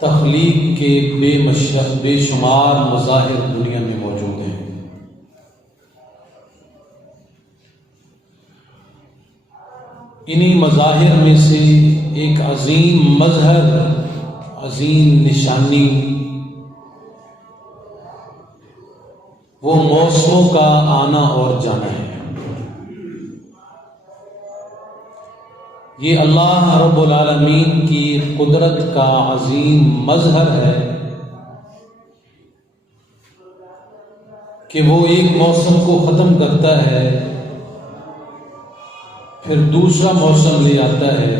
تخلیق کے بے شمار مظاہر دنیا میں موجود ہیں۔ انہی مظاہر میں سے ایک عظیم مظہر، عظیم نشانی وہ موسموں کا آنا اور جانا ہے۔ یہ اللہ رب العالمین کی قدرت کا عظیم مظہر ہے کہ وہ ایک موسم کو ختم کرتا ہے، پھر دوسرا موسم لے آتا ہے،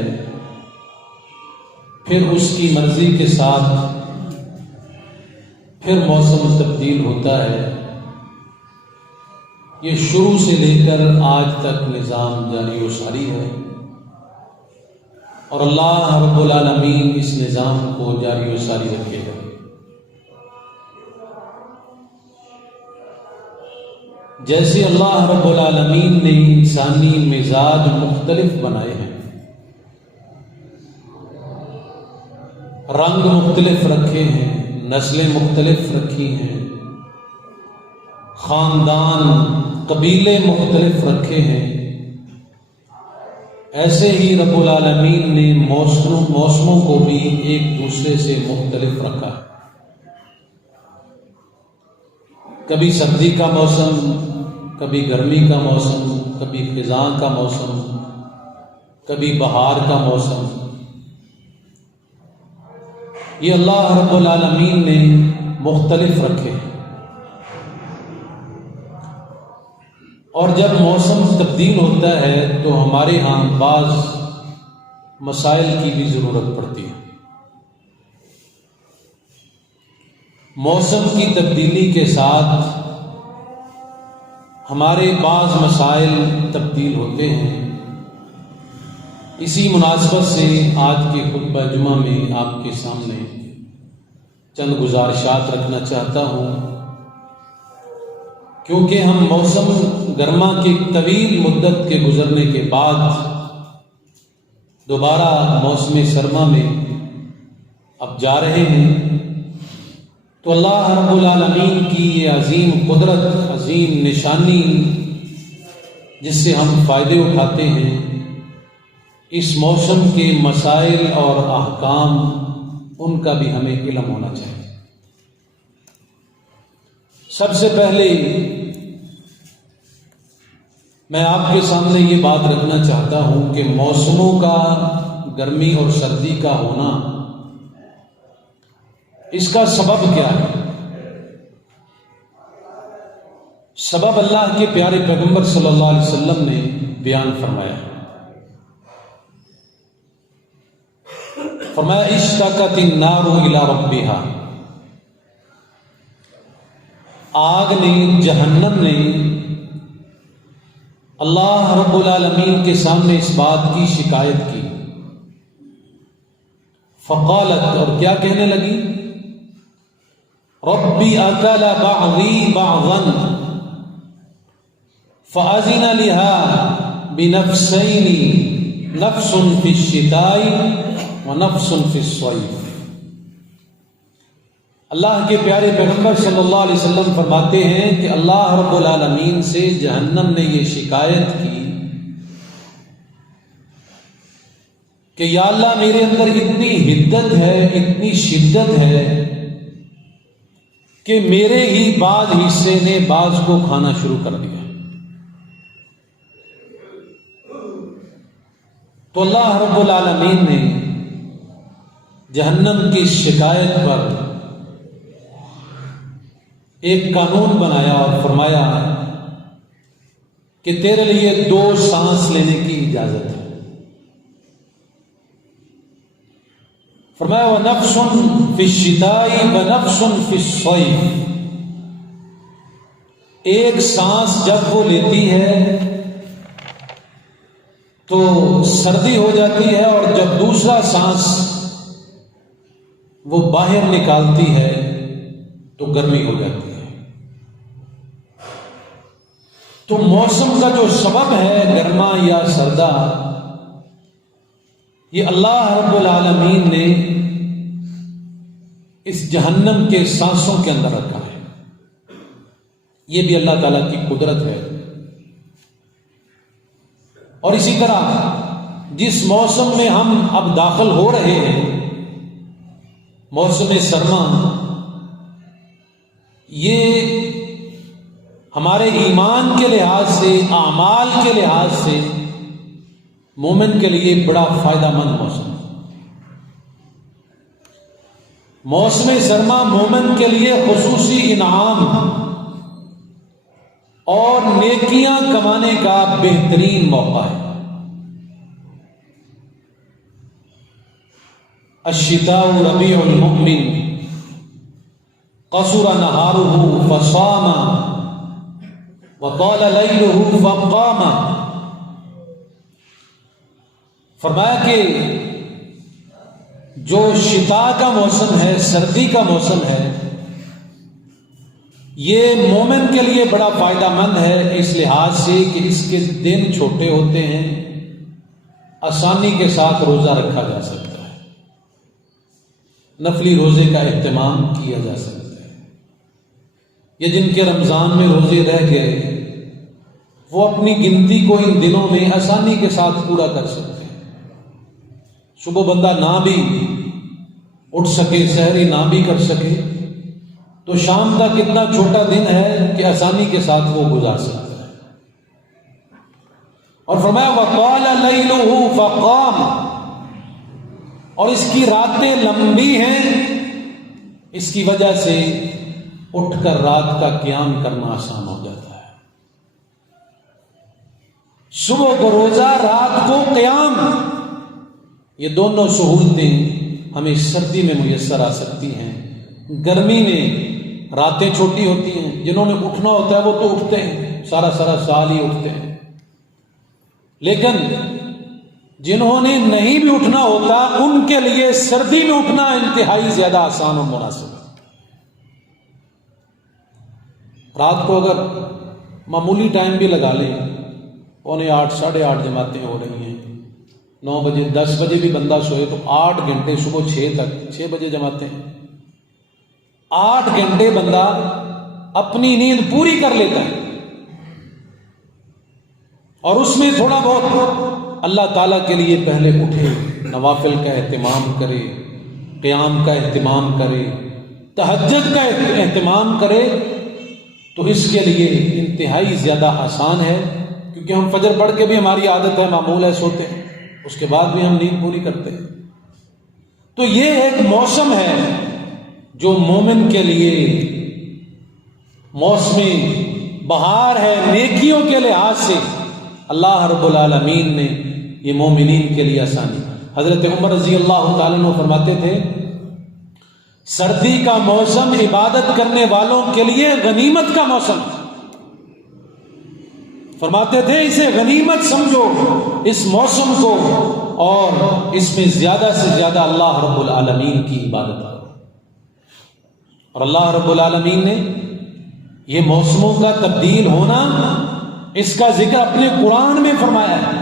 پھر اس کی مرضی کے ساتھ پھر موسم تبدیل ہوتا ہے۔ یہ شروع سے لے کر آج تک نظام جاری و ساری ہے، اور اللہ رب العالمین اس نظام کو جاری و ساری رکھے گا۔ جیسے اللہ رب العالمین نے انسانی مزاج مختلف بنائے ہیں، رنگ مختلف رکھے ہیں، نسلیں مختلف رکھی ہیں، خاندان قبیلے مختلف رکھے ہیں، ایسے ہی رب العالمین نے موسموں کو بھی ایک دوسرے سے مختلف رکھا۔ کبھی سردی کا موسم، کبھی گرمی کا موسم، کبھی خزاں کا موسم، کبھی بہار کا موسم۔ یہ اللہ رب العالمین نے مختلف رکھے، اور جب موسم تبدیل ہوتا ہے تو ہمارے ہاں بعض مسائل کی بھی ضرورت پڑتی ہے۔ موسم کی تبدیلی کے ساتھ ہمارے بعض مسائل تبدیل ہوتے ہیں۔ اسی مناسبت سے آج کے خطبہ جمعہ میں آپ کے سامنے چند گزارشات رکھنا چاہتا ہوں، کیونکہ ہم موسم گرما کی طویل مدت کے گزرنے کے بعد دوبارہ موسم سرما میں اب جا رہے ہیں، تو اللہ رب العالمین کی یہ عظیم قدرت، عظیم نشانی جس سے ہم فائدے اٹھاتے ہیں، اس موسم کے مسائل اور احکام ان کا بھی ہمیں علم ہونا چاہیے۔ سب سے پہلے میں آپ کے سامنے یہ بات رکھنا چاہتا ہوں کہ موسموں کا، گرمی اور سردی کا ہونا، اس کا سبب کیا ہے؟ سبب اللہ کے پیارے پیغمبر صلی اللہ علیہ وسلم نے بیان فرمایا۔ فرمایا اشتاقت النار الی ربھا، آگ نے، جہنم نے اللہ رب العالمین کے سامنے اس بات کی شکایت کی۔ فقالت، اور کیا کہنے لگی؟ ربی اکل بعضی بعضا فاذن لها بنفسین، نفس فی الشتاء ونفس فی الصیف۔ اللہ کے پیارے پیغمبر صلی اللہ علیہ وسلم فرماتے ہیں کہ اللہ رب العالمین سے جہنم نے یہ شکایت کی کہ یا اللہ، میرے اندر اتنی حدت ہے، اتنی شدت ہے کہ میرے ہی بعض حصے نے بعض کو کھانا شروع کر دیا۔ تو اللہ رب العالمین نے جہنم کی شکایت پر ایک قانون بنایا اور فرمایا کہ تیرے لیے 2 سانس لینے کی اجازت ہے۔ فرمایا وَنَفْسٌ فِي الشِّتَاءِ وَنَفْسٌ فِي الصَّيْفِ، ایک سانس جب وہ لیتی ہے تو سردی ہو جاتی ہے، اور جب دوسرا سانس وہ باہر نکالتی ہے تو گرمی ہو جاتی ہے۔ تو موسم کا جو سبب ہے گرما یا سردا، یہ اللہ رب العالمین نے اس جہنم کے سانسوں کے اندر رکھا ہے۔ یہ بھی اللہ تعالیٰ کی قدرت ہے۔ اور اسی طرح جس موسم میں ہم اب داخل ہو رہے ہیں، موسم سرما، یہ ہمارے ایمان کے لحاظ سے، اعمال کے لحاظ سے مومن کے لیے بڑا فائدہ مند موسم ہے۔ موسم سرما مومن کے لیے خصوصی انعام اور نیکیاں کمانے کا بہترین موقع ہے۔ الشتاء ربیع المؤمن قصر نہارہ فصام وطال لیلہ فقام۔ فرمایا کہ جو شتاء کا موسم ہے، سردی کا موسم ہے، یہ مومن کے لیے بڑا فائدہ مند ہے اس لحاظ سے کہ اس کے دن چھوٹے ہوتے ہیں، آسانی کے ساتھ روزہ رکھا جا سکتا ہے، نفلی روزے کا اہتمام کیا جا سکتا ہے۔ یہ جن کے رمضان میں روزے رہ گئے، وہ اپنی گنتی کو ان دنوں میں آسانی کے ساتھ پورا کر سکتے ہیں۔ صبح بندہ نہ بھی اٹھ سکے، سحری نہ بھی کر سکے، تو شام تک اتنا چھوٹا دن ہے کہ آسانی کے ساتھ وہ گزار سکتا ہے۔ اور فرمایا وَطَالَ لَيْلُهُ فَقَامَ، اور اس کی راتیں لمبی ہیں، اس کی وجہ سے اٹھ کر رات کا قیام کرنا آسان ہو جاتا ہے۔ صبح کو روزہ، رات کو قیام، یہ دونوں سہولتیں ہمیں سردی میں میسر آ سکتی ہیں۔ گرمی میں راتیں چھوٹی ہوتی ہیں، جنہوں نے اٹھنا ہوتا ہے وہ تو اٹھتے ہیں، سارا سال ہی اٹھتے ہیں، لیکن جنہوں نے نہیں بھی اٹھنا ہوتا ان کے لیے سردی میں اٹھنا انتہائی زیادہ آسان اور مناسب ہے۔ رات کو اگر معمولی ٹائم بھی لگا لیں، 7:45 8:30 جماعتیں ہو رہی ہیں، 9 بجے 10 بجے بھی بندہ سوئے تو 8 گھنٹے، صبح 6 تک، 6 بجے جماعتیں ہیں، 8 گھنٹے بندہ اپنی نیند پوری کر لیتا ہے، اور اس میں تھوڑا بہت اللہ تعالیٰ کے لیے پہلے اٹھے، نوافل کا اہتمام کرے، قیام کا اہتمام کرے، تہجد کا اہتمام کرے، تو اس کے لیے انتہائی زیادہ آسان ہے، کیونکہ ہم فجر پڑھ کے بھی ہماری عادت ہے، معمول ہے، سوتے ہیں، اس کے بعد بھی ہم نیند پوری کرتے ہیں۔ تو یہ ایک موسم ہے جو مومن کے لیے موسم بہار ہے، نیکیوں کے لحاظ سے اللہ رب العالمین نے یہ مومنین کے لیے آسانی۔ حضرت عمر رضی اللہ تعالیٰ عنہ فرماتے تھے، سردی کا موسم عبادت کرنے والوں کے لیے غنیمت کا موسم، فرماتے تھے اسے غنیمت سمجھو اس موسم کو، اور اس میں زیادہ سے زیادہ اللہ رب العالمین کی عبادت کرو۔ اور اللہ رب العالمین نے یہ موسموں کا تبدیل ہونا، اس کا ذکر اپنے قرآن میں فرمایا ہے۔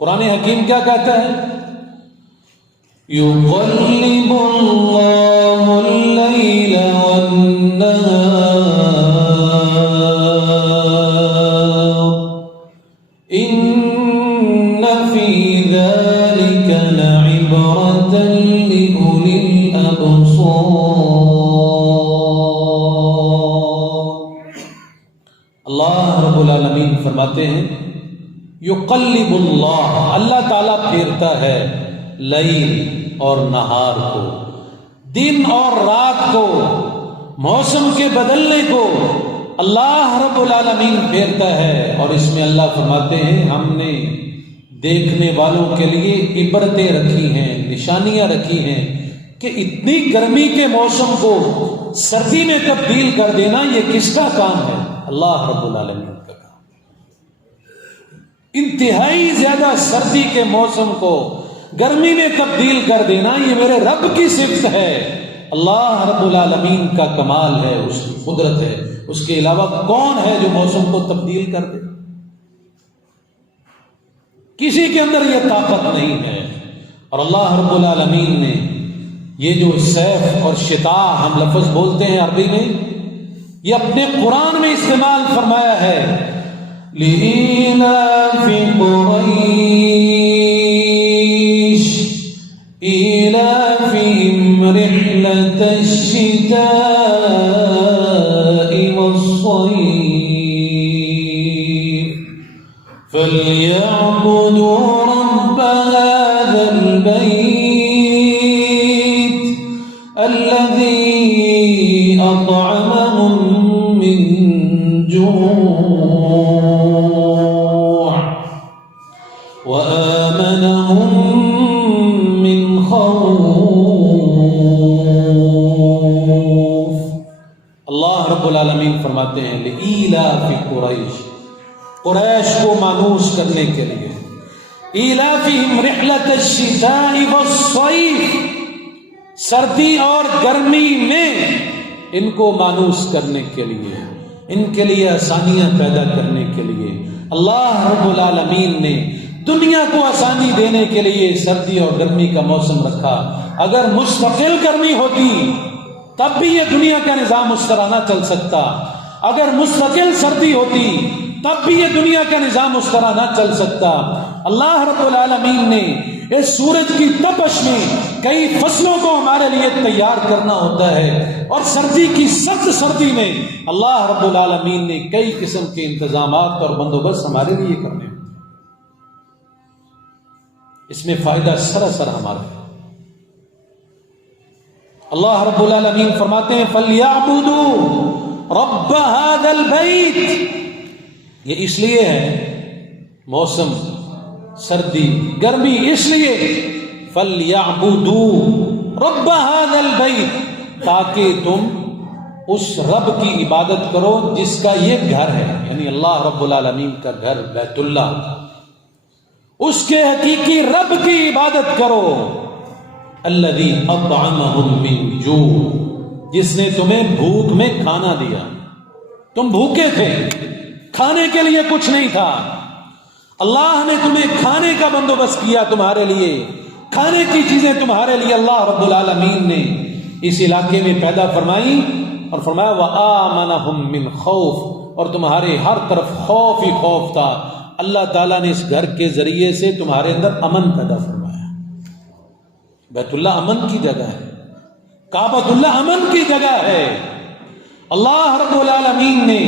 قرآن حکیم کیا کہتا ہے؟ يُقَلِّبُ اللَّهُ اللَّيْلَ وَالنَّهَارَ إِنَّ فِي ذَلِكَ لَعِبْرَةً لِأُولِي الْأَبْصَارِ۔ اللہ رب العالمین فرماتے ہیں، یقلب اللہ، اللہ تعالیٰ پھیرتا ہے لیل اور نہار کو، دن اور رات کو، موسم کے بدلنے کو اللہ رب العالمین پھیرتا ہے۔ اور اس میں اللہ فرماتے ہیں، ہم نے دیکھنے والوں کے لیے عبرتیں رکھی ہیں، نشانیاں رکھی ہیں کہ اتنی گرمی کے موسم کو سردی میں تبدیل کر دینا یہ کس کا کام ہے؟ اللہ رب العالمین کا کام۔ انتہائی زیادہ سردی کے موسم کو گرمی میں تبدیل کر دینا یہ میرے رب کی صفت ہے، اللہ رب العالمین کا کمال ہے، اس کی قدرت ہے۔ اس کے علاوہ کون ہے جو موسم کو تبدیل کر دے؟ کسی کے اندر یہ طاقت نہیں ہے۔ اور اللہ رب العالمین نے یہ جو سیف اور شتاء ہم لفظ بولتے ہیں عربی میں، یہ اپنے قرآن میں استعمال فرمایا ہے لِإِيلَافِ قُرَيْشٍ إِيلَافِهِمْ رِحْلَةَ الشِّتَاءِ وَالصَّيْفِ فَلْيَعْبُدُوا رَبَّ هَذَا الْبَيْتِ الَّذِي أَطْعَمَهُم مِّن جُوعٍ وَآمَنَهُم من خوف۔ اللہ رب العالمین فرماتے ہیں لِإِيلَافِ قُرَيْشٍ، قریش کو مانوس کرنے کے لیے، إِيلَافِهِمْ رِحْلَةَ الشِّتَاءِ وَالصَّيْفِ، سردی اور گرمی میں ان کو مانوس کرنے کے لیے، ان کے لیے آسانیاں پیدا کرنے کے لیے اللہ رب العالمین نے دنیا کو آسانی دینے کے لیے سردی اور گرمی کا موسم رکھا۔ اگر مستقل گرمی ہوتی تب بھی یہ دنیا کا نظام اس طرح نہ چل سکتا، اگر مستقل سردی ہوتی تب بھی یہ دنیا کا نظام اس طرح نہ چل سکتا۔ اللہ رب العالمین نے اس سورج کی تپش میں کئی فصلوں کو ہمارے لیے تیار کرنا ہوتا ہے، اور سردی کی سخت سردی میں اللہ رب العالمین نے کئی قسم کے انتظامات اور بندوبست ہمارے لیے کرنے ہوتے ہیں۔ اس میں فائدہ سراسر ہمارا ہے۔ اللہ رب العالمین فرماتے ہیں فَلْيَعْبُدُوا رَبَّ هَذَا الْبَيْتِ، یہ اس لیے ہے موسم سردی گرمی، اس لیے فَلْيَعْبُدُوا رَبَّ هَذَا الْبَيْتِ، تاکہ تم اس رب کی عبادت کرو جس کا یہ گھر ہے، یعنی اللہ رب العالمین کا گھر بیت اللہ، اس کے حقیقی رب کی عبادت کرو۔ الذی اطعمہم من جوع، جس نے تمہیں بھوک میں کھانا دیا، تم بھوکے تھے، کھانے کے لیے کچھ نہیں تھا، اللہ نے تمہیں کھانے کا بندوبست کیا، تمہارے لیے کھانے کی چیزیں تمہارے لیے اللہ رب العالمین نے اس علاقے میں پیدا فرمائی، اور فرمایا وآمنہم من خوف، اور تمہارے ہر طرف خوف ہی خوف تھا۔ اللہ تعالیٰ نے اس گھر کے ذریعے سے تمہارے اندر امن پیدا فرمایا۔ بیت اللہ امن کی جگہ ہے، کعبۃ اللہ امن کی جگہ ہے۔ اللہ رب العالمین نے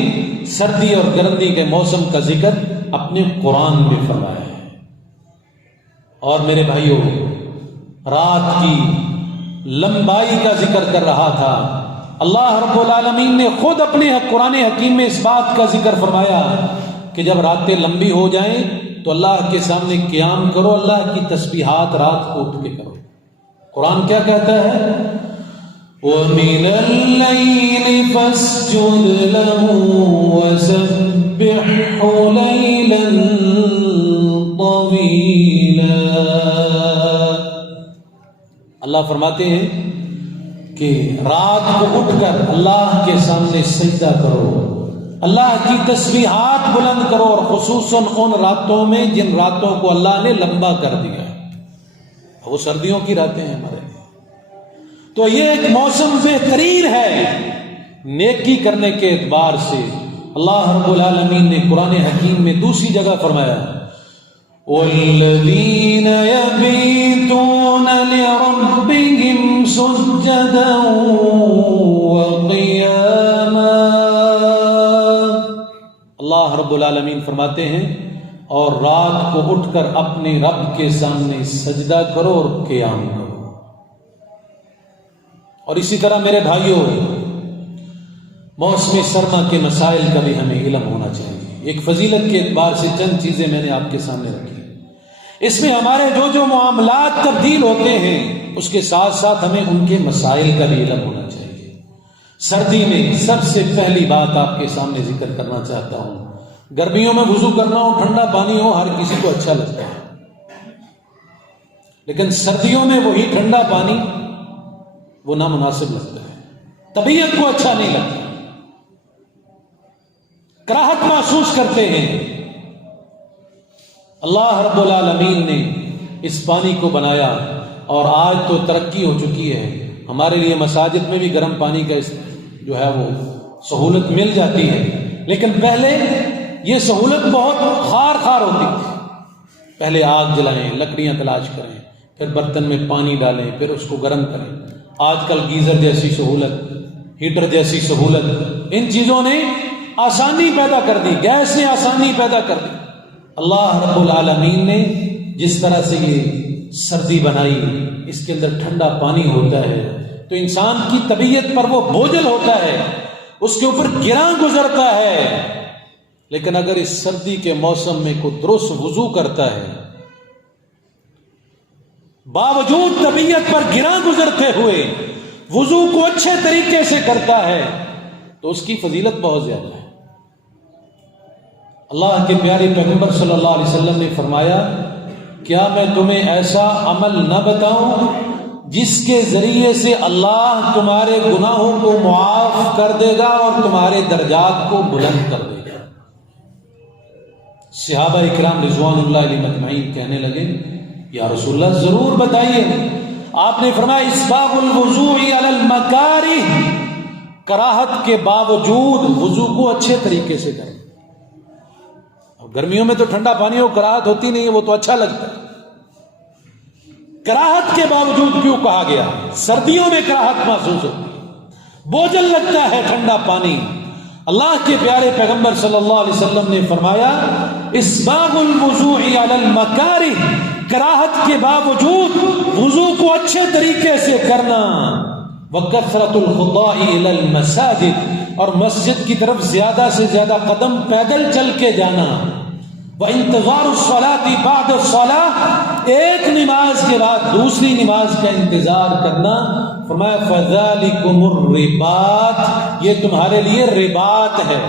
سردی اور گرمی کے موسم کا ذکر اپنے قرآن میں فرمایا ہے۔ اور میرے بھائیوں، رات کی لمبائی کا ذکر کر رہا تھا، اللہ رب العالمین نے خود اپنے قرآن حکیم میں اس بات کا ذکر فرمایا کہ جب راتیں لمبی ہو جائیں تو اللہ کے سامنے قیام کرو، اللہ کی تسبیحات رات کو اٹھ کے کرو۔ قرآن کیا کہتا ہے؟ وَمِنَ اللَّيْلِ فَاسْجُدْ لَهُ وَسَبِّحْهُ لَيْلًا طَوِيلًا۔ اللہ فرماتے ہیں کہ رات کو اٹھ کر اللہ کے سامنے سجدہ کرو، اللہ کی تسبیحات بلند کرو، اور خصوصاً ان راتوں میں جن راتوں کو اللہ نے لمبا کر دیا، وہ سردیوں کی راتیں ہیں ہمارے لیے۔ تو یہ ایک موسم بہترین ہے نیکی کرنے کے اعتبار سے۔ اللہ رب العالمین نے قرآن حکیم میں دوسری جگہ فرمایا وَالَّذِينَ يَبِيتُونَ لِرَبِّهِمْ سُجَّدًا وَقِيَامًا۔ اللہ رب العالمین فرماتے ہیں اور رات کو اٹھ کر اپنے رب کے سامنے سجدہ کرو اور قیام کرو۔ اور اسی طرح میرے بھائیوں، موسم سرما کے مسائل کا بھی ہمیں علم ہونا چاہیے۔ ایک فضیلت کے اعتبار سے چند چیزیں میں نے آپ کے سامنے رکھی۔ اس میں ہمارے جو معاملات تبدیل ہوتے ہیں اس کے ساتھ ساتھ ہمیں ان کے مسائل کا بھی علم ہونا چاہیے۔ سردی میں سب سے پہلی بات آپ کے سامنے ذکر کرنا چاہتا ہوں، گرمیوں میں وضو کرنا ہو، ٹھنڈا پانی ہو، ہر کسی کو اچھا لگتا ہے، لیکن سردیوں میں وہی ٹھنڈا پانی وہ نامناسب لگتا ہے، طبیعت کو اچھا نہیں لگتا، کراہت محسوس کرتے ہیں۔ اللہ رب العالمین نے اس پانی کو بنایا اور آج تو ترقی ہو چکی ہے، ہمارے لیے مساجد میں بھی گرم پانی کا جو ہے وہ سہولت مل جاتی ہے، لیکن پہلے یہ سہولت بہت خار خار ہوتی تھی۔ پہلے آگ جلائیں، لکڑیاں تلاش کریں، پھر برتن میں پانی ڈالیں، پھر اس کو گرم کریں۔ آج کل گیزر جیسی سہولت، ہیٹر جیسی سہولت، ان چیزوں نے آسانی پیدا کر دی، گیس نے آسانی پیدا کر دی۔ اللہ رب العالمین نے جس طرح سے یہ سردی بنائی، اس کے اندر ٹھنڈا پانی ہوتا ہے تو انسان کی طبیعت پر وہ بوجھل ہوتا ہے، اس کے اوپر گراں گزرتا ہے۔ لیکن اگر اس سردی کے موسم میں کوئی درست وضو کرتا ہے، باوجود طبیعت پر گراں گزرتے ہوئے وضو کو اچھے طریقے سے کرتا ہے تو اس کی فضیلت بہت زیادہ ہے۔ اللہ کے پیارے پیغمبر صلی اللہ علیہ وسلم نے فرمایا، کیا میں تمہیں ایسا عمل نہ بتاؤں جس کے ذریعے سے اللہ تمہارے گناہوں کو معاف کر دے گا اور تمہارے درجات کو بلند کر دے گا؟ صحابہ اکرام رضوان اللہ علیہ مجمعین کہنے لگے، یا رسول اللہ ضرور بتائیے۔ آپ نے فرمایا، اسباغ الوضوء علی المکارہ، کراہت کے باوجود وضو کو اچھے طریقے سے کریں۔ گرمیوں میں تو ٹھنڈا پانی ہو، کراہت ہوتی نہیں ہے، وہ تو اچھا لگتا ہے۔ کراہت کے باوجود کیوں کہا گیا؟ سردیوں میں کراہت محسوس ہوتی ہے، بوجھل لگتا ہے ٹھنڈا پانی۔ اللہ کے پیارے پیغمبر صلی اللہ علیہ وسلم نے فرمایا، اسباغ الوضوء علی المکارہ، کراہت کے باوجود وضو کو اچھے طریقے سے کرنا، وکثرۃ الخطاء الی المساجد، اور مسجد کی طرف زیادہ سے زیادہ قدم پیدل چل کے جانا، وانتظار الصلاۃ بعد الصلاۃ، ایک نماز کے بعد دوسری نماز کا انتظار کرنا۔ فرمایا فذالکم الرباط، یہ تمہارے لیے رباط ہے۔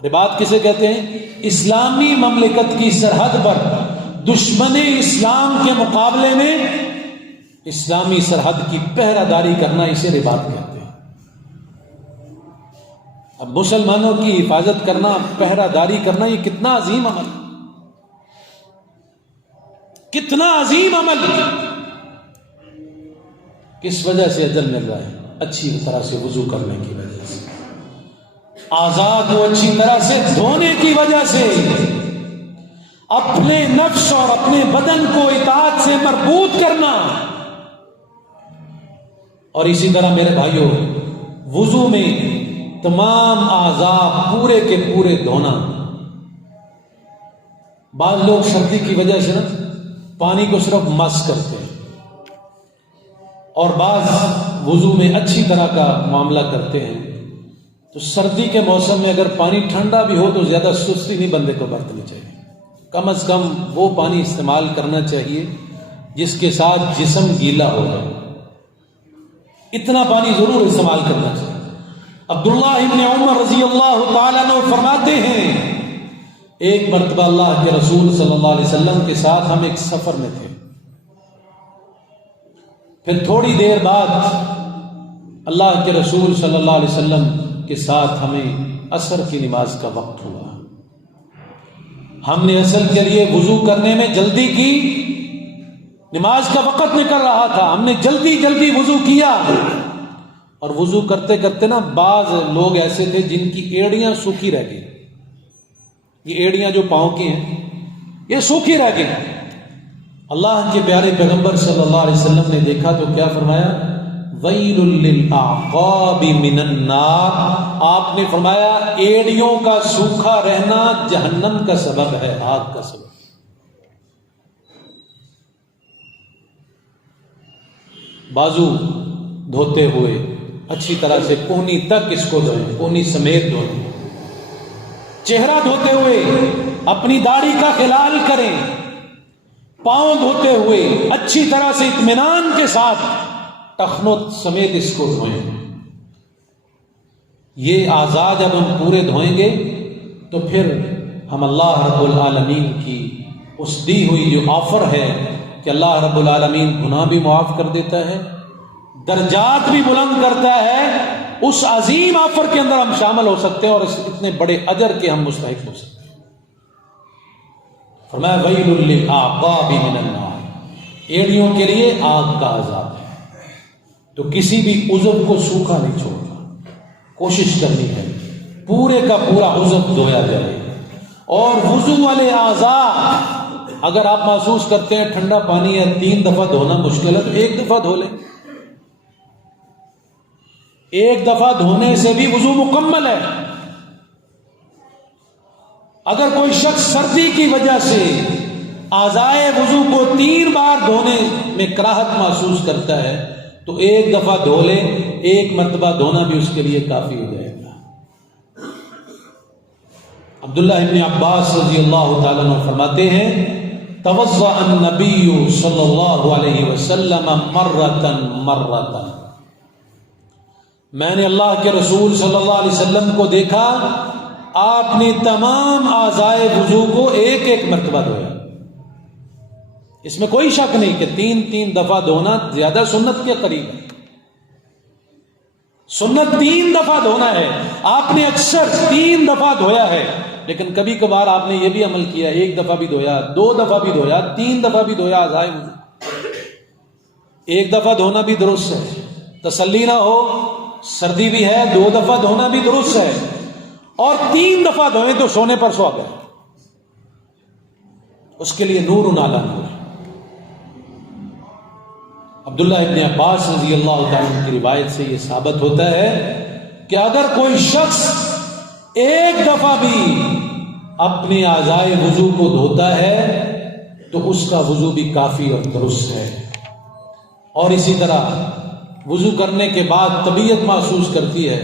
رباط کسے کہتے ہیں؟ اسلامی مملکت کی سرحد پر دشمن اسلام کے مقابلے میں اسلامی سرحد کی پہرہ داری کرنا، اسے رباط کہتے ہیں۔ اب مسلمانوں کی حفاظت کرنا، پہرہ داری کرنا، یہ کتنا عظیم عمل، کتنا عظیم عمل۔ کس وجہ سے اجر مل رہا ہے؟ اچھی طرح سے وضو کرنے کی وجہ سے، اعضاء کو اچھی طرح سے دھونے کی وجہ سے، اپنے نفس اور اپنے بدن کو اطاعت سے مربوط کرنا۔ اور اسی طرح میرے بھائیوں، وضو میں تمام اعضاء پورے کے پورے دھونا۔ بعض لوگ سردی کی وجہ سے نا پانی کو صرف مس کرتے ہیں، اور بعض وضو میں اچھی طرح کا معاملہ کرتے ہیں۔ تو سردی کے موسم میں اگر پانی ٹھنڈا بھی ہو تو زیادہ سستی نہیں بندے کو برتنی چاہیے، کم از کم وہ پانی استعمال کرنا چاہیے جس کے ساتھ جسم گیلا ہو جائے، اتنا پانی ضرور استعمال کرنا چاہیے۔ عبداللہ ابن عمر رضی اللہ تعالیٰ عنہ فرماتے ہیں، ایک مرتبہ اللہ کے رسول صلی اللہ علیہ وسلم کے ساتھ ہم ایک سفر میں تھے، پھر تھوڑی دیر بعد اللہ کے رسول صلی اللہ علیہ وسلم کے ساتھ ہمیں عصر کی نماز کا وقت ہوا۔ ہم نے عصر کے لیے وضو کرنے میں جلدی کی، نماز کا وقت نکل رہا تھا، ہم نے جلدی جلدی وضو کیا، اور وضو کرتے کرتے نا بعض لوگ ایسے تھے جن کی ایڑیاں سوکھی رہ گئی، یہ ایڑیاں جو پاؤں کی ہیں یہ سوکھی رہ گئی۔ اللہ کے پیارے پیغمبر صلی اللہ علیہ وسلم نے دیکھا تو کیا فرمایا؟ ویل للأعقاب من النار، آپ نے فرمایا ایڑیوں کا سوکھا رہنا جہنم کا سبب ہے، آگ کا سبب۔ بازو دھوتے ہوئے اچھی طرح سے کونی تک اس کو دھوئیں، کونی سمیت دھوئیں۔ چہرہ دھوتے ہوئے اپنی داڑھی کا خلال کریں، پاؤں دھوتے ہوئے اچھی طرح سے اطمینان کے ساتھ ٹخنوں سمیت اس کو دھوئیں۔ یہ اعضاء جب ہم پورے دھوئیں گے تو پھر ہم اللہ رب العالمین کی اس دی ہوئی جو آفر ہے کہ اللہ رب العالمین گناہ بھی معاف کر دیتا ہے، درجات بھی بلند کرتا ہے، اس عظیم آفر کے اندر ہم شامل ہو سکتے ہیں اور اس اتنے بڑے اجر کے ہم مستحق ہو سکتے ہیں۔ فرمایا ویل للأعقاب من النار، ایڑیوں کے لیے آگ کا عذاب ہے. تو کسی بھی عضو کو سوکھا نہیں چھوڑنا، کوشش کرنی ہے پورے کا پورا عضو دھویا جائے. اور وضو والے اعضاء اگر آپ محسوس کرتے ہیں ٹھنڈا پانی ہے 3 دفعہ دھونا مشکل ہے تو 1 دفعہ دھو لیں. 1 دفعہ دھونے سے بھی وضو مکمل ہے. اگر کوئی شخص سردی کی وجہ سے اعضائے وضو کو 3 بار دھونے میں کراہت محسوس کرتا ہے تو 1 دفعہ دھو لے، 1 مرتبہ دھونا بھی اس کے لیے کافی ہو جائے گا. عبداللہ ابن عباس رضی اللہ تعالیٰ عنہ فرماتے ہیں توضأ النبی صلی اللہ علیہ وسلم مرۃ، میں نے اللہ کے رسول صلی اللہ علیہ وسلم کو دیکھا آپ نے تمام اعضائے وضو کو 1 مرتبہ دھویا. اس میں کوئی شک نہیں کہ 3 دفعہ دھونا زیادہ سنت کے قریب ہے. سنت 3 دفعہ دھونا ہے. آپ نے اکثر 3 دفعہ دھویا ہے، لیکن کبھی کبھار آپ نے یہ بھی عمل کیا 1 دفعہ بھی دھویا، 2 دفعہ بھی دھویا، 3 دفعہ بھی دھویا اعضائے وضو. 1 دفعہ دھونا بھی درست ہے، تسلی نہ ہو سردی بھی ہے 2 دفعہ دھونا بھی درست ہے، اور 3 دفعہ دھوئیں تو سونے پر سو گئے، اس کے لیے نور علی نور. عبداللہ ابن عباس رضی اللہ تعالیٰ عنہ کی روایت سے یہ ثابت ہوتا ہے کہ اگر کوئی شخص 1 دفعہ بھی اپنے اعضائے وضو کو دھوتا ہے تو اس کا وضو بھی کافی اور درست ہے. اور اسی طرح وضو کرنے کے بعد طبیعت محسوس کرتی ہے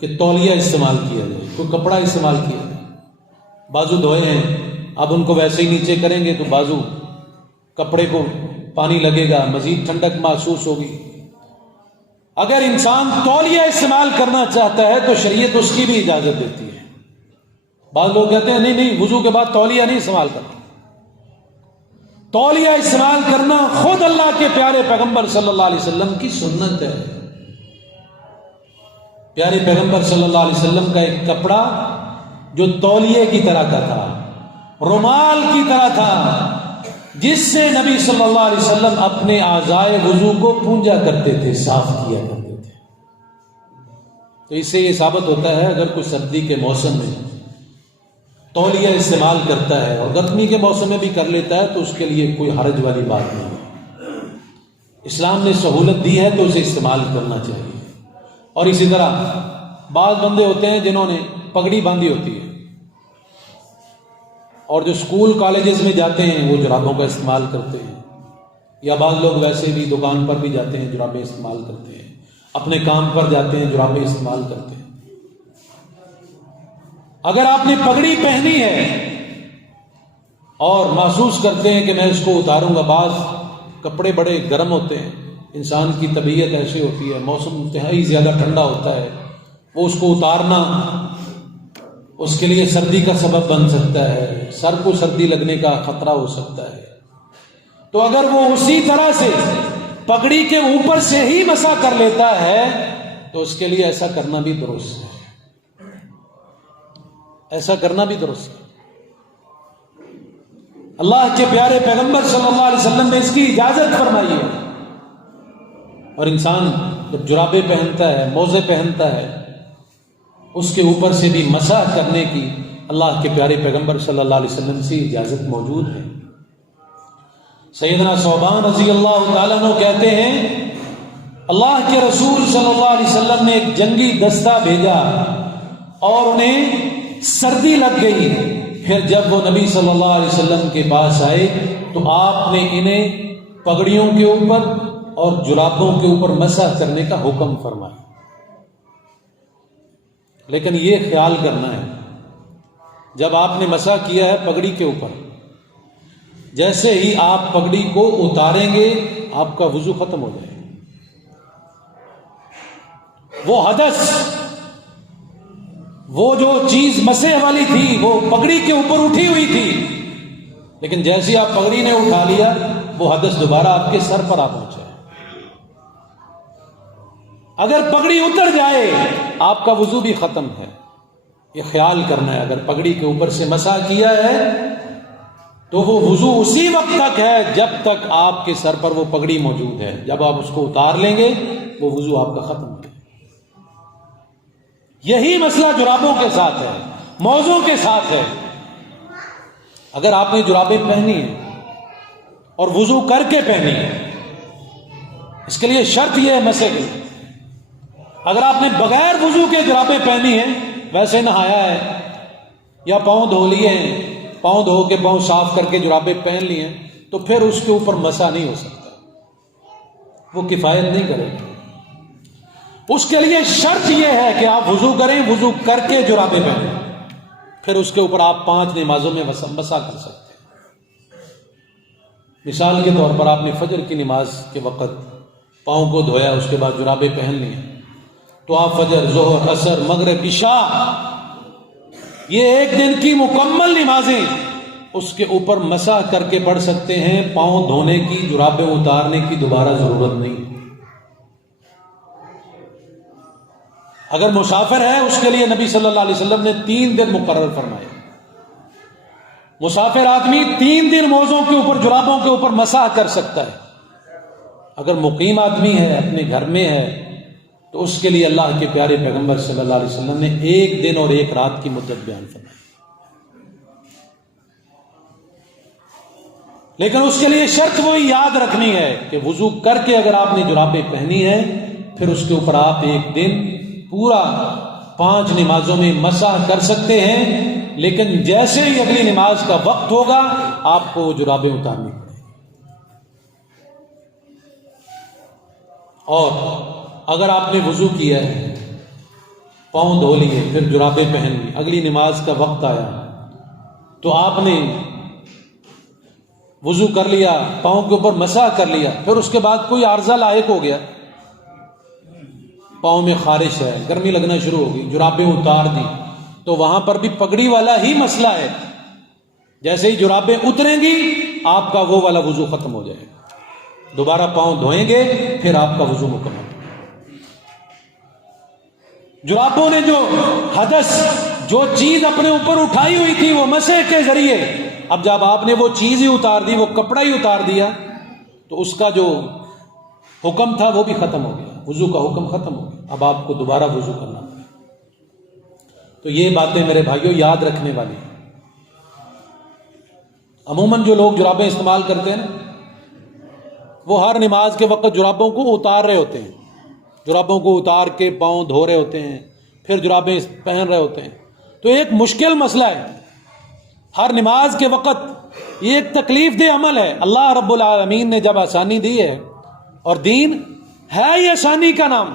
کہ تولیہ استعمال کیا جائے، کوئی کپڑا استعمال کیا جائے. بازو دھوئے ہیں، اب ان کو ویسے ہی نیچے کریں گے تو بازو کپڑے کو پانی لگے گا، مزید ٹھنڈک محسوس ہوگی. اگر انسان تولیہ استعمال کرنا چاہتا ہے تو شریعت اس کی بھی اجازت دیتی ہے. بعض لوگ کہتے ہیں نہیں وضو کے بعد تولیہ نہیں استعمال کرنا. تولیہ استعمال کرنا خود اللہ کے پیارے پیغمبر صلی اللہ علیہ وسلم کی سنت ہے. پیارے پیغمبر صلی اللہ علیہ وسلم کا ایک کپڑا جو تولیے کی طرح کا تھا، رومال کی طرح تھا، جس سے نبی صلی اللہ علیہ وسلم اپنے اعضائے وضو کو پونجا کرتے تھے، صاف کیا کرتے تھے. تو اس سے یہ ثابت ہوتا ہے اگر کوئی سردی کے موسم میں تولیہ استعمال کرتا ہے اور گرمی کے موسم میں بھی کر لیتا ہے تو اس کے لیے کوئی حرج والی بات نہیں ہے. اسلام نے سہولت دی ہے تو اسے استعمال کرنا چاہیے. اور اسی طرح بعض بندے ہوتے ہیں جنہوں نے پگڑی باندھی ہوتی ہے اور جو اسکول کالجز میں جاتے ہیں وہ جرابوں کا استعمال کرتے ہیں، یا بعض لوگ ویسے بھی دکان پر بھی جاتے ہیں جرابیں استعمال کرتے ہیں، اپنے کام پر جاتے ہیں جرابیں استعمال کرتے ہیں. اگر آپ نے پگڑی پہنی ہے اور محسوس کرتے ہیں کہ میں اس کو اتاروں گا، بعض کپڑے بڑے گرم ہوتے ہیں، انسان کی طبیعت ایسی ہوتی ہے، موسم انتہائی زیادہ ٹھنڈا ہوتا ہے، وہ اس کو اتارنا اس کے لیے سردی کا سبب بن سکتا ہے، سر کو سردی لگنے کا خطرہ ہو سکتا ہے. تو اگر وہ اسی طرح سے پگڑی کے اوپر سے ہی مسح کر لیتا ہے تو اس کے لیے ایسا کرنا بھی درست ہے، ایسا کرنا بھی درست ہے. اللہ کے پیارے پیغمبر صلی اللہ علیہ وسلم نے اس کی اجازت فرمائی ہے. اور انسان جب جرابیں پہنتا ہے، موزے پہنتا ہے، اس کے اوپر سے بھی مسح کرنے کی اللہ کے پیارے پیغمبر صلی اللہ علیہ وسلم سے اجازت موجود ہے. سیدنا ثوبان رضی اللہ تعالیٰ عنہ کہتے ہیں اللہ کے رسول صلی اللہ علیہ وسلم نے ایک جنگی دستہ بھیجا اور انہیں سردی لگ گئی. پھر جب وہ نبی صلی اللہ علیہ وسلم کے پاس آئے تو آپ نے انہیں پگڑیوں کے اوپر اور جرابوں کے اوپر مسح کرنے کا حکم فرمایا. لیکن یہ خیال کرنا ہے جب آپ نے مسح کیا ہے پگڑی کے اوپر، جیسے ہی آپ پگڑی کو اتاریں گے آپ کا وضو ختم ہو جائے گا. وہ حدث، وہ جو چیز مسح والی تھی وہ پگڑی کے اوپر اٹھی ہوئی تھی، لیکن جیسے آپ پگڑی نے اٹھا لیا وہ حدث دوبارہ آپ کے سر پر آ پہنچا. اگر پگڑی اتر جائے آپ کا وضو بھی ختم ہے. یہ خیال کرنا ہے. اگر پگڑی کے اوپر سے مسح کیا ہے تو وہ وضو اسی وقت تک ہے جب تک آپ کے سر پر وہ پگڑی موجود ہے. جب آپ اس کو اتار لیں گے وہ وضو آپ کا ختم ہو جائے. یہی مسئلہ جرابوں کے ساتھ ہے, موزوں کے ساتھ ہے. اگر آپ نے جرابیں پہنی ہیں اور وضو کر کے پہنی ہے, اس کے لیے شرط یہ ہے مسے کی. اگر آپ نے بغیر وضو کے جرابیں پہنی ہیں, ویسے نہایا ہے یا پاؤں دھو لیے ہیں, پاؤں دھو کے پاؤں صاف کر کے جرابیں پہن لی ہیں, تو پھر اس کے اوپر مسا نہیں ہو سکتا, وہ کفایت نہیں کرے گا. اس کے لیے شرط یہ ہے کہ آپ وضو کریں, وضو کر کے جرابیں پہنیں, پھر اس کے اوپر آپ 5 نمازوں میں مسا کر سکتے ہیں. مثال کے طور پر آپ نے فجر کی نماز کے وقت پاؤں کو دھویا, اس کے بعد جرابیں پہن لی, تو آپ فجر, ظہر, عصر, مغرب, عشاء, یہ ایک دن کی مکمل نمازیں اس کے اوپر مسح کر کے پڑھ سکتے ہیں. پاؤں دھونے کی, جرابیں اتارنے کی دوبارہ ضرورت نہیں. اگر مسافر ہے اس کے لیے نبی صلی اللہ علیہ وسلم نے 3 دن مقرر فرمائے. مسافر آدمی 3 دن موزوں کے اوپر, جرابوں کے اوپر مسح کر سکتا ہے. اگر مقیم آدمی ہے, اپنے گھر میں ہے, تو اس کے لیے اللہ کے پیارے پیغمبر صلی اللہ علیہ وسلم نے 1 دن اور 1 رات کی مدت بیان فرمائی. لیکن اس کے لیے شرط وہی یاد رکھنی ہے کہ وضو کر کے اگر آپ نے جرابیں پہنی ہیں, پھر اس کے اوپر آپ 1 دن پورا 5 نمازوں میں مسح کر سکتے ہیں. لیکن جیسے ہی اگلی نماز کا وقت ہوگا آپ کو جرابیں اتارنی پڑیں. اور اگر آپ نے وضو کیا ہے, پاؤں دھو لیے, پھر جرابیں پہن لی, اگلی نماز کا وقت آیا تو آپ نے وضو کر لیا, پاؤں کے اوپر مسح کر لیا, پھر اس کے بعد کوئی عارضہ لاحق ہو گیا, پاؤں میں خارش ہے, گرمی لگنا شروع ہو گئی, جرابیں اتار دی, تو وہاں پر بھی پگڑی والا ہی مسئلہ ہے. جیسے ہی جرابیں اتریں گی آپ کا وہ والا وضو ختم ہو جائے گا. دوبارہ پاؤں دھوئیں گے, پھر آپ کا وضو مکمل. جرابوں نے جو حدث, جو چیز اپنے اوپر اٹھائی ہوئی تھی وہ مسح کے ذریعے, اب جب آپ نے وہ چیز ہی اتار دی, وہ کپڑا ہی اتار دیا, تو اس کا جو حکم تھا وہ بھی ختم ہو گیا, وضو کا حکم ختم ہو گیا. اب آپ کو دوبارہ وضو کرنا پڑے. تو یہ باتیں میرے بھائیوں یاد رکھنے والی ہیں. عموماً جو لوگ جرابیں استعمال کرتے ہیں نا, وہ ہر نماز کے وقت جرابوں کو اتار رہے ہوتے ہیں, جرابوں کو اتار کے پاؤں دھو رہے ہوتے ہیں, پھر جرابیں پہن رہے ہوتے ہیں. تو ایک مشکل مسئلہ ہے. ہر نماز کے وقت یہ ایک تکلیف دہ عمل ہے. اللہ رب العالمین نے جب آسانی دی ہے, اور دین ہے یہ آسانی کا نام.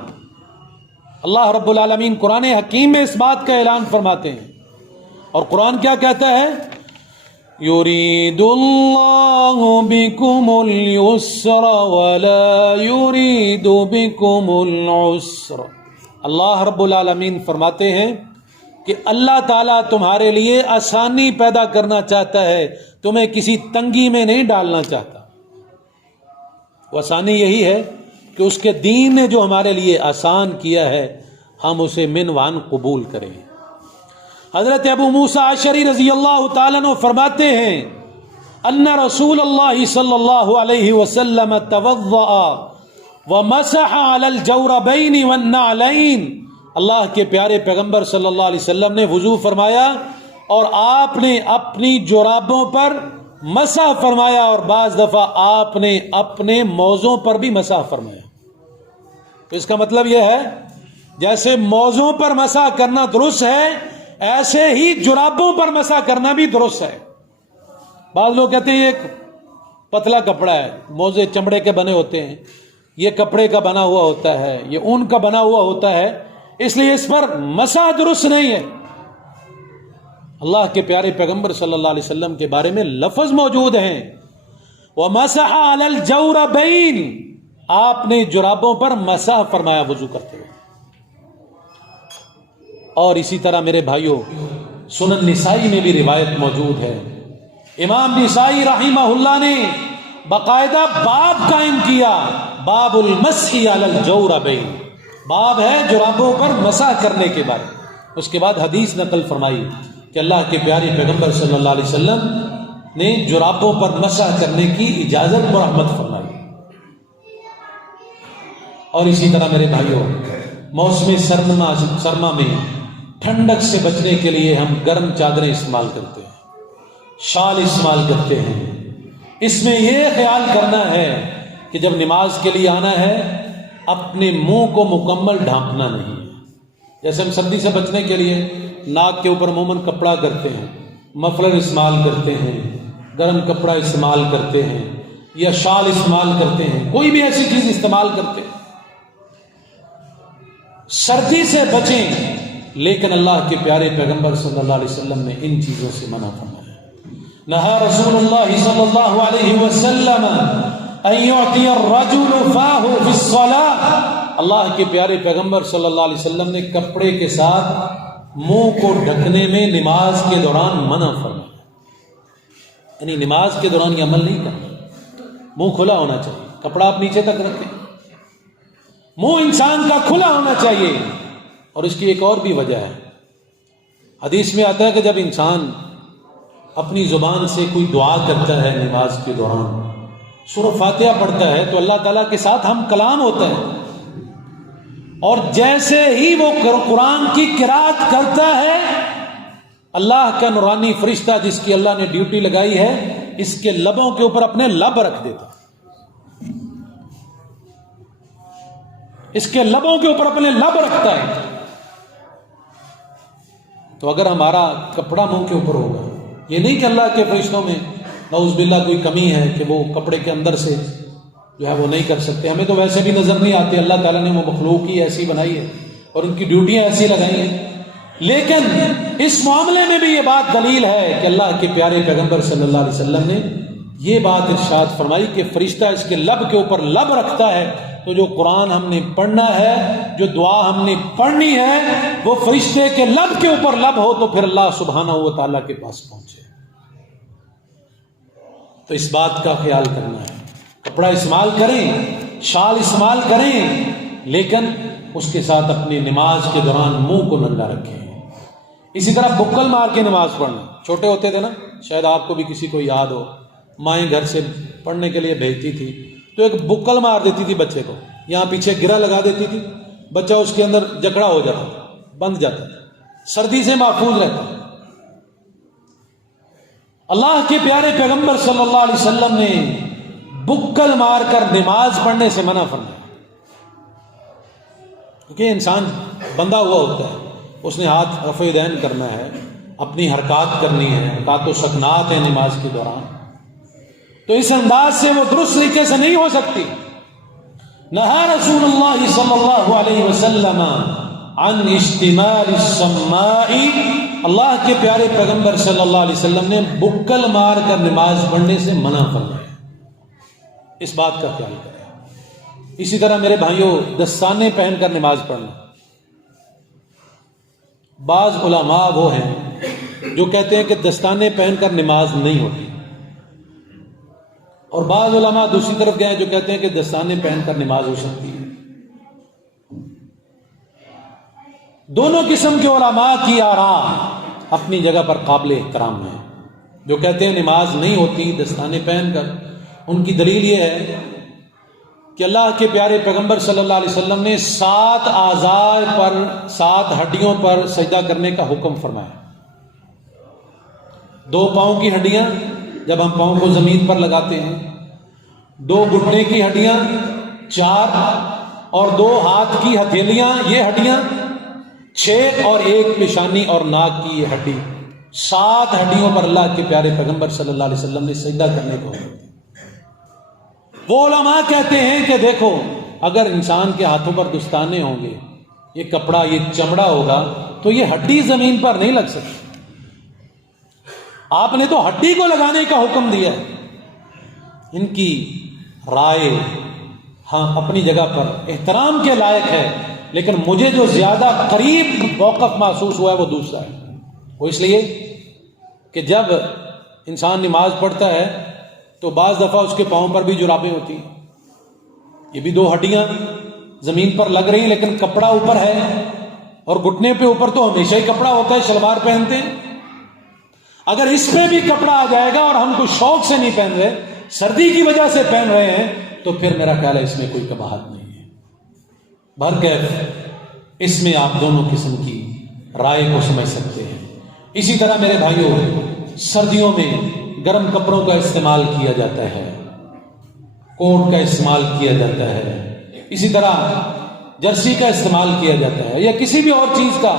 اللہ رب العالمین قرآن حکیم میں اس بات کا اعلان فرماتے ہیں, اور قرآن کیا کہتا ہے؟ یرید اللہ بکم اليسر ولا یرید بکم العسر. اللہ رب العالمین فرماتے ہیں کہ اللہ تعالیٰ تمہارے لیے آسانی پیدا کرنا چاہتا ہے, تمہیں کسی تنگی میں نہیں ڈالنا چاہتا. وہ آسانی یہی ہے کہ اس کے دین نے جو ہمارے لیے آسان کیا ہے ہم اسے منوان قبول کریں. حضرت ابو موسیٰ اشعری رضی اللہ تعالیٰ عنہ فرماتے ہیں ان رسول اللہ صلی اللہ علیہ وسلم توضأ ومسح علی الجوربین والنعلین. اللہ کے پیارے پیغمبر صلی اللہ علیہ وسلم نے وضو فرمایا اور آپ نے اپنی جرابوں پر مسح فرمایا, اور بعض دفعہ آپ نے اپنے موزوں پر بھی مسح فرمایا. تو اس کا مطلب یہ ہے جیسے موزوں پر مسح کرنا درست ہے, ایسے ہی جرابوں پر مسح کرنا بھی درست ہے. بعض لوگ کہتے ہیں یہ ایک پتلا کپڑا ہے, موزے چمڑے کے بنے ہوتے ہیں, یہ کپڑے کا بنا ہوا ہوتا ہے, یہ اون کا بنا ہوا ہوتا ہے, اس لیے اس پر مسح درست نہیں ہے. اللہ کے پیارے پیغمبر صلی اللہ علیہ وسلم کے بارے میں لفظ موجود ہیں وَمَسَحَ عَلَى الْجَوْرَبَيْنِ, آپ نے جرابوں پر مسح فرمایا وضو کرتے ہوئے. اور اسی طرح میرے بھائیوں سنن نسائی میں بھی روایت موجود ہے. امام نسائی رحمہ اللہ نے باقاعدہ باب قائم کیا, باب المسح علی الجوربین, باب ہے جرابوں پر مسح کرنے کے بارے. اس کے بعد حدیث نقل فرمائی کہ اللہ کے پیارے پیغمبر صلی اللہ علیہ وسلم نے جرابوں پر مسح کرنے کی اجازت مرحمت فرمائی. اور اسی طرح میرے بھائیوں، موسم سرما میں ٹھنڈک سے بچنے کے لیے ہم گرم چادریں استعمال کرتے ہیں، شال استعمال کرتے ہیں. اس میں یہ خیال کرنا ہے کہ جب نماز کے لیے آنا ہے اپنے منہ کو مکمل ڈھانپنا نہیں ہے. جیسے ہم سردی سے بچنے کے لیے ناک کے اوپر عموماً کپڑا کرتے ہیں، مفلر استعمال کرتے ہیں، گرم کپڑا استعمال کرتے ہیں یا شال استعمال کرتے ہیں، کوئی بھی ایسی چیز استعمال کرتے ہیں. سردی سے بچیں، لیکن اللہ کے پیارے پیغمبر صلی اللہ علیہ وسلم نے ان چیزوں سے منع فرمایا. نہا رسول اللہ صلی اللہ علیہ وسلم ان یعطی الرجل فاہ فی الصلاۃ. اللہ کے پیارے پیغمبر صلی اللہ علیہ وسلم نے کپڑے کے ساتھ منہ کو ڈھکنے میں نماز کے دوران منع فرمایا. یعنی نماز کے دوران یہ عمل نہیں کرنا، منہ کھلا ہونا چاہیے، کپڑا آپ نیچے تک رکھیں، منہ انسان کا کھلا ہونا چاہیے. اور اس کی ایک اور بھی وجہ ہے، حدیث میں آتا ہے کہ جب انسان اپنی زبان سے کوئی دعا کرتا ہے نماز کے دوران، سورہ فاتحہ پڑھتا ہے، تو اللہ تعالیٰ کے ساتھ ہم کلام ہوتا ہے. اور جیسے ہی وہ قرآن کی قرات کرتا ہے، اللہ کا نورانی فرشتہ جس کی اللہ نے ڈیوٹی لگائی ہے، اس کے لبوں کے اوپر اپنے لب رکھ دیتا ہے، اس کے لبوں کے اوپر اپنے لب رکھتا ہے. تو اگر ہمارا کپڑا منہ کے اوپر ہوگا، یہ نہیں کہ اللہ کے فرشتوں میں نعوذ باللہ کوئی کمی ہے کہ وہ کپڑے کے اندر سے جو ہے وہ نہیں کر سکتے، ہمیں تو ویسے بھی نظر نہیں آتے، اللہ تعالیٰ نے وہ مخلوق ہی ایسی بنائی ہے اور ان کی ڈیوٹیاں ایسی لگائی ہیں. لیکن اس معاملے میں بھی یہ بات دلیل ہے کہ اللہ کے پیارے پیغمبر صلی اللہ علیہ وسلم نے یہ بات ارشاد فرمائی کہ فرشتہ اس کے لب کے اوپر لب رکھتا ہے. تو جو قرآن ہم نے پڑھنا ہے، جو دعا ہم نے پڑھنی ہے، وہ فرشتے کے لب کے اوپر لب ہو تو پھر اللہ سبحانہ و تعالیٰ کے پاس پہنچے. تو اس بات کا خیال کرنا ہے. کپڑا استعمال کریں، شال استعمال کریں، لیکن اس کے ساتھ اپنی نماز کے دوران منہ کو ننگا رکھیں. اسی طرح بکل مار کے نماز پڑھنا. چھوٹے ہوتے تھے نا، شاید آپ کو بھی کسی کو یاد ہو، مائیں گھر سے پڑھنے کے لیے بھیجتی تھی تو ایک بکل مار دیتی تھی بچے کو، یہاں پیچھے گرہ لگا دیتی تھی، بچہ اس کے اندر جکڑا ہو جاتا تھا، بند جاتا تھا، سردی سے محفوظ رہتا. اللہ کے پیارے پیغمبر صلی اللہ علیہ وسلم نے بکل مار کر نماز پڑھنے سے منع فرمایا. کیونکہ انسان بندہ ہوا ہوتا ہے، اس نے ہاتھ رفع دین کرنا ہے، اپنی حرکات کرنی ہے، حرکات و سکنات ہیں نماز کے دوران، تو اس انداز سے وہ درست طریقے سے نہیں ہو سکتی. نہا رسول اللہ صلی اللہ علیہ وسلم عن اشتمال السماء. اللہ کے پیارے پیغمبر صلی اللہ علیہ وسلم نے بکل مار کر نماز پڑھنے سے منع فرمایا. اس بات کا خیال کریں. اسی طرح میرے بھائیوں، دستانے پہن کر نماز پڑھنا. بعض علماء وہ ہیں جو کہتے ہیں کہ دستانے پہن کر نماز نہیں ہوتی، اور بعض علماء دوسری طرف گئے ہیں جو کہتے ہیں کہ دستانے پہن کر نماز ہو سکتی ہے. دونوں قسم کے علماء کی آراء اپنی جگہ پر قابل احترام ہے. جو کہتے ہیں نماز نہیں ہوتی دستانے پہن کر، ان کی دلیل یہ ہے کہ اللہ کے پیارے پیغمبر صلی اللہ علیہ وسلم نے 7 اعضاء پر، 7 ہڈیوں پر سجدہ کرنے کا حکم فرمایا. 2 پاؤں کی ہڈیاں جب ہم پاؤں کو زمین پر لگاتے ہیں، 2 گھٹنے کی ہڈیاں 4، اور 2 ہاتھ کی ہتھیلیاں یہ ہڈیاں 6، اور 1 پیشانی اور ناک کی یہ ہڈی، 7 ہڈیوں پر اللہ کے پیارے پیغمبر صلی اللہ علیہ وسلم نے سجدہ کرنے کو حکم دیا. وہ علماء کہتے ہیں کہ دیکھو، اگر انسان کے ہاتھوں پر دستانے ہوں گے، یہ کپڑا، یہ چمڑا ہوگا، تو یہ ہڈی زمین پر نہیں لگ سکتی. آپ نے تو ہڈی کو لگانے کا حکم دیا ہے. ان کی رائے ہاں اپنی جگہ پر احترام کے لائق ہے، لیکن مجھے جو زیادہ قریب موقف محسوس ہوا ہے وہ دوسرا ہے. وہ اس لیے کہ جب انسان نماز پڑھتا ہے تو بعض دفعہ اس کے پاؤں پر بھی جرابیں ہوتی ہیں. یہ بھی 2 ہڈیاں زمین پر لگ رہی ہیں، لیکن کپڑا اوپر ہے، اور گھٹنے پہ اوپر تو ہمیشہ ہی کپڑا ہوتا ہے، شلوار پہنتے ہیں. اگر اس پہ بھی کپڑا آ جائے گا اور ہم کوئی شوق سے نہیں پہن رہے، سردی کی وجہ سے پہن رہے ہیں، تو پھر میرا خیال ہے اس میں کوئی قباحت نہیں ہے۔ بہرکیف اس میں آپ دونوں قسم کی رائے کو سمجھ سکتے ہیں۔ اسی طرح میرے بھائیوں، سردیوں میں گرم کپڑوں کا استعمال کیا جاتا ہے، کوٹ کا استعمال کیا جاتا ہے، اسی طرح جرسی کا استعمال کیا جاتا ہے، یا کسی بھی اور چیز کا،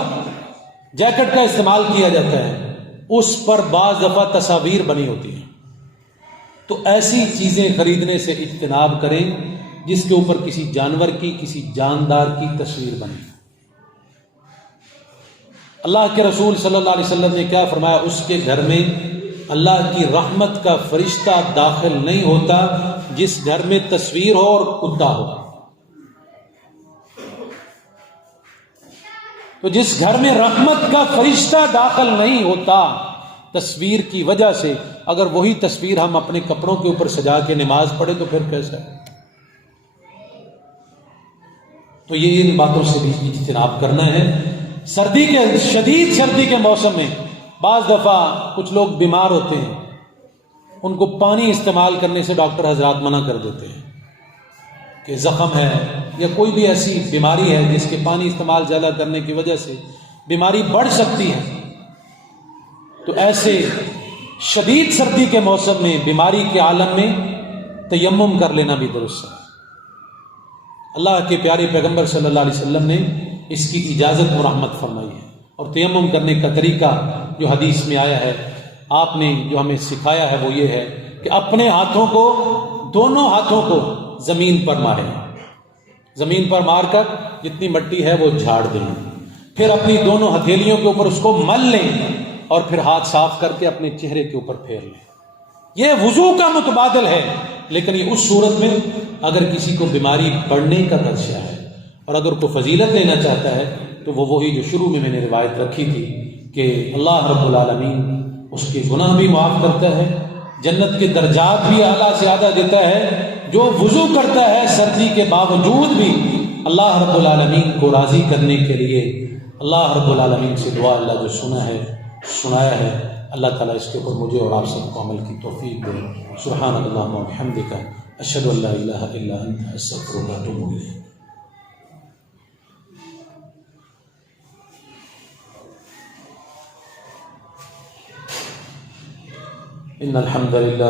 جیکٹ کا استعمال کیا جاتا ہے، اس پر بعض دفعہ تصاویر بنی ہوتی ہیں۔ تو ایسی چیزیں خریدنے سے اجتناب کریں جس کے اوپر کسی جانور کی، کسی جاندار کی تصویر بنے۔ اللہ کے رسول صلی اللہ علیہ وسلم نے کیا فرمایا؟ اس کے گھر میں اللہ کی رحمت کا فرشتہ داخل نہیں ہوتا جس گھر میں تصویر ہو اور کتا ہو۔ تو جس گھر میں رحمت کا فرشتہ داخل نہیں ہوتا تصویر کی وجہ سے، اگر وہی تصویر ہم اپنے کپڑوں کے اوپر سجا کے نماز پڑھے تو پھر کیسا ہے؟ تو یہ ان باتوں سے بھی اجتناب کرنا ہے۔ سردی کے، شدید سردی کے موسم میں بعض دفعہ کچھ لوگ بیمار ہوتے ہیں، ان کو پانی استعمال کرنے سے ڈاکٹر حضرات منع کر دیتے ہیں کہ زخم ہے یا کوئی بھی ایسی بیماری ہے جس کے پانی استعمال زیادہ کرنے کی وجہ سے بیماری بڑھ سکتی ہے۔ تو ایسے شدید سردی کے موسم میں بیماری کے عالم میں تیمم کر لینا بھی درست ہے۔ اللہ کے پیارے پیغمبر صلی اللہ علیہ وسلم نے اس کی اجازت و رحمت فرمائی ہے، اور تیمم کرنے کا طریقہ جو حدیث میں آیا ہے، آپ نے جو ہمیں سکھایا ہے وہ یہ ہے کہ اپنے ہاتھوں کو، دونوں ہاتھوں کو زمین پر ماریں، زمین پر مار کر جتنی مٹی ہے وہ جھاڑ دیں، پھر اپنی دونوں ہتھیلیوں کے اوپر اس کو مل لیں، اور پھر ہاتھ صاف کر کے اپنے چہرے کے اوپر پھیر لیں۔ یہ وضو کا متبادل ہے، لیکن یہ اس صورت میں اگر کسی کو بیماری پڑنے کا خدشہ ہے، اور اگر کوئی فضیلت لینا چاہتا ہے تو وہ وہی جو شروع میں نے روایت رکھی تھی کہ اللہ رب العالمین اس کے گناہ بھی معاف کرتا ہے، جنت کے درجات بھی اعلیٰ سے اعلیٰ دیتا ہے۔ جو وضو کرتا ہے سردی کے باوجود بھی اللہ رب العالمین کو راضی کرنے کے لیے، اللہ رب العالمین سے دعا، اللہ جو سنا ہے، سنایا ہے، اللہ تعالیٰ اس کے اوپر مجھے اور آپ سب کو عمل کی توفیق دے۔ سبحانک اللہم و بحمدک، اشہد ان لا الہ الا انت، استغفرک و اتوب الیک۔ ان الحمد للہ